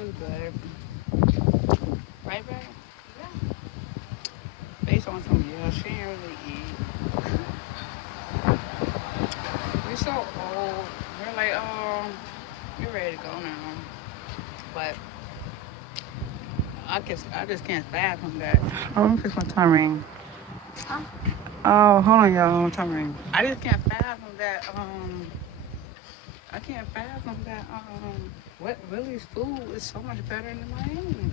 was good. Right back? Yeah. Based on some, yeah, she ain't really eat. We're so old. We're like, we're ready to go now. But I just can't fathom that. Oh, let me fix my tongue ring. Huh? Oh, hold on, y'all. My tongue ring. I just can't fathom that. I can't fathom that. What Willie's food is so much better than Miami.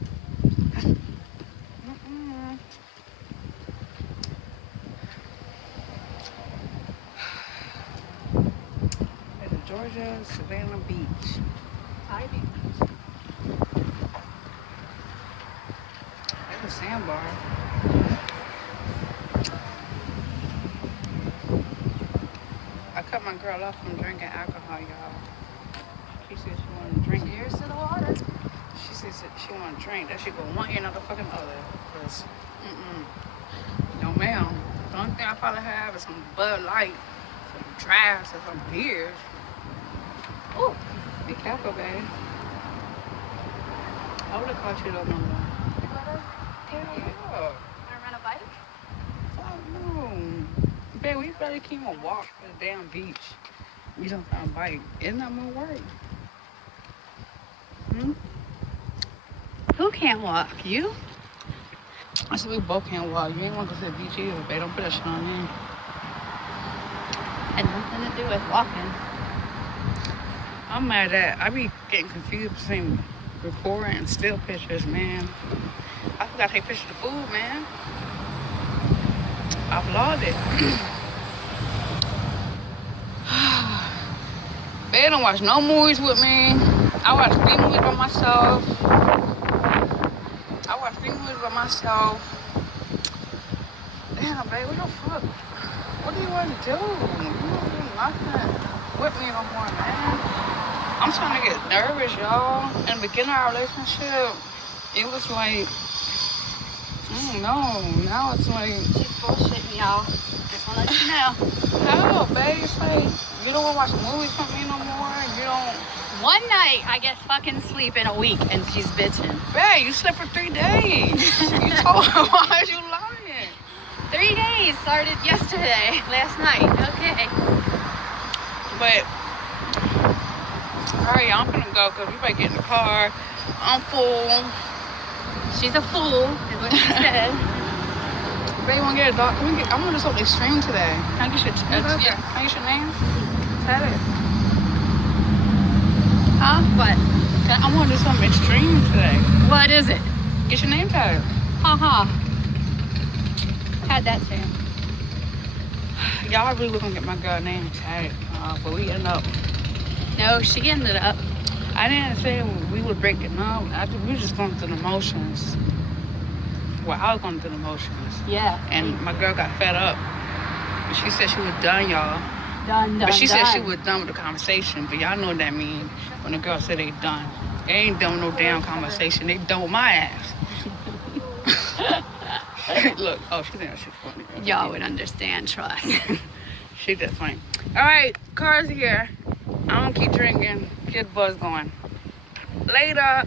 Mm-mm. At the Georgia Savannah Beach. Thai beach. There's a sandbar. I cut my girl off from drinking alcohol, y'all. She said she wanted to drink. Cheers to the water. She said she wanted to drink. That shit go one ear, another fucking other. Cause, no ma'am. The only thing I probably have is some Bud Light, some drafts, or some beers. Ooh, be careful, babe. I would have caught you though, no more. You wanna Yeah. run a bike? Fuck no. Babe, we better keep on walk to the damn beach. We don't find a bike. Isn't that more work? Who can't walk? You? I said we both can't walk. You ain't want to go to the beach either, babe. Don't put that shit on me. Had nothing to do with walking. I'm mad at I be getting confused between recording and still pictures, man. I forgot to take pictures of food, man. I vlogged it. Babe don't watch no movies with me. I watch 3 movies by myself. Damn, babe, what the fuck? What do you want to do? You don't do nothing with me no more, man. I'm starting to get nervous, y'all. In the beginning of our relationship, it was like, I don't know. Now it's like, She's bullshitting y'all. Just wanna let you know. hell, babe, it's like, you don't want to watch movies with me no more. You don't. One night I get fucking sleep in a week and she's bitching. Babe, you slept for 3 days. You told her, why is you lying? 3 days started yesterday, last night. Okay. But, alright, I'm gonna go because we better get in the car. I'm full. She's a fool, is what she said. Babe, you want to get a dog? I want to do something extreme today. Can I get your, can I get your name? Tell it. Huh? What? I want to do something extreme today. What is it? Get your name tatted. Haha. Had that too. Y'all really gonna get my girl name tatted, but we ended up. No, she ended up. I didn't say we were breaking up. We were just going through the motions. Well, I was going through the motions. Yeah. And my girl got fed up. She said she was done, y'all. Done. But she said she was done with the conversation. But y'all know what that means when the girl said they done. They ain't done with no damn conversation. They done with my ass. Look, oh, she thinks she's funny. Y'all would understand, trust. She just funny. All right, car's here. I'm gonna keep drinking. Get the buzz going. Later.